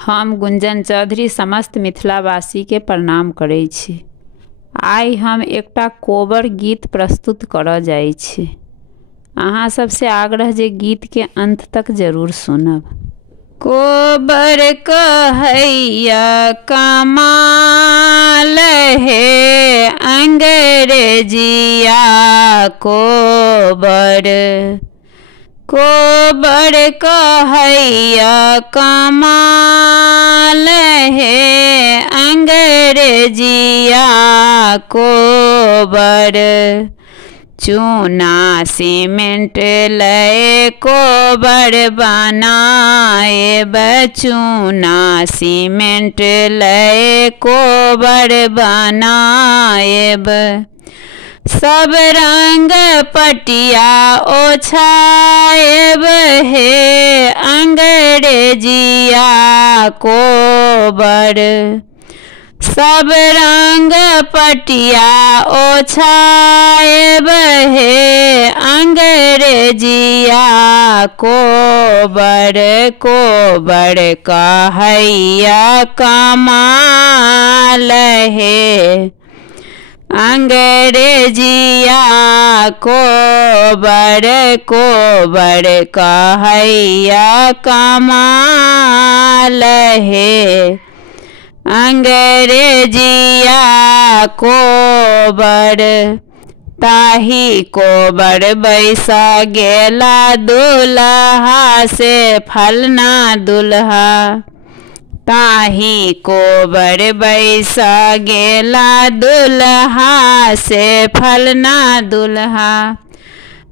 हम गुंजन चौधरी समस्त मिथिलावासी के प्रणाम करै छी। आइ हम एकटा कोबर गीत प्रस्तुत करऽ जाइ छी। अहाँ सबसे आग्रह जे गीत के अंत तक जरूर सुनब। कोबर कहैया कमाल हे अंग्रेजिया कोबर, कोबर कहैया कमाल हे अंग्रेजिया कोबर, चूना सीमेंट लय कोबर बनाएब, चूना सीमेंट लय कोबर बनाएब, सब रंग पटिया ओछाएब हे अंग्रेजिया कोबर, सब रंग पटिया ओछाएब हे अंग्रेजिया कोबर, कोबर कहैया कमाल हे अंग्रेजिया कोबर, कोबर कहैया कमाल हे अंग्रेजिया कोबर, ताही कोबर बैसा गेला दुल्हा से फलना दुल्हा, ताही कोबर बैसा गेला दुल्हा से फलना दुल्हा,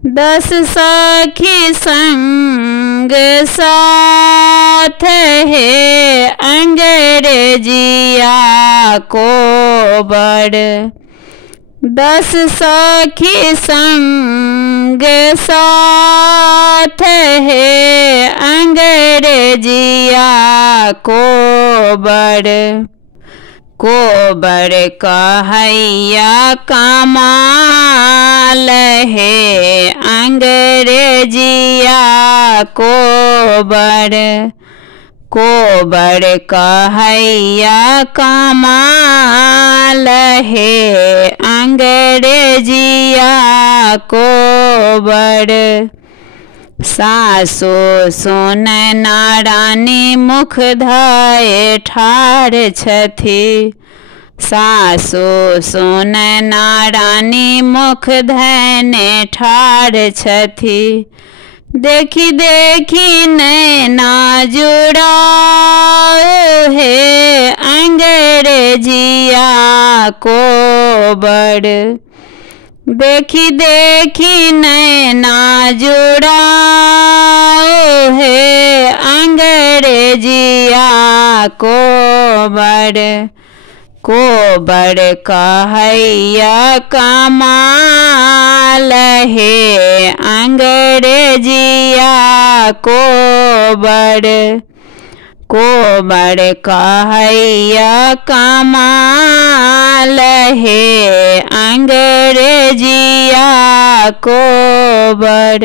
10 सखी संग साथ हे अंग्रेजिया कोबर, 10 सखी संग साथ हे अंग्रेजिया कोबर, कोबर कहैया कमाल हे अंग्रेजिया कोबर, कोबर कहैया कमाल हे अंग्रेजिया कोबर, सासु सुनैना रानी मुख धए ठाढ़ छथि, सासु सुनैना रानी मुख धएने ठाढ़ छथि, देखी देखी नैना जुड़ाओ हे अंग्रेजिया कोबर, देखी देखी नैना जुड़ाओ हे अंग्रेजिया कोबर, कोबर कहैया कमाल हे अंग्रेजिया कोबर, कोबर कहैया कमाल हे अंग्रेजिया कोबर।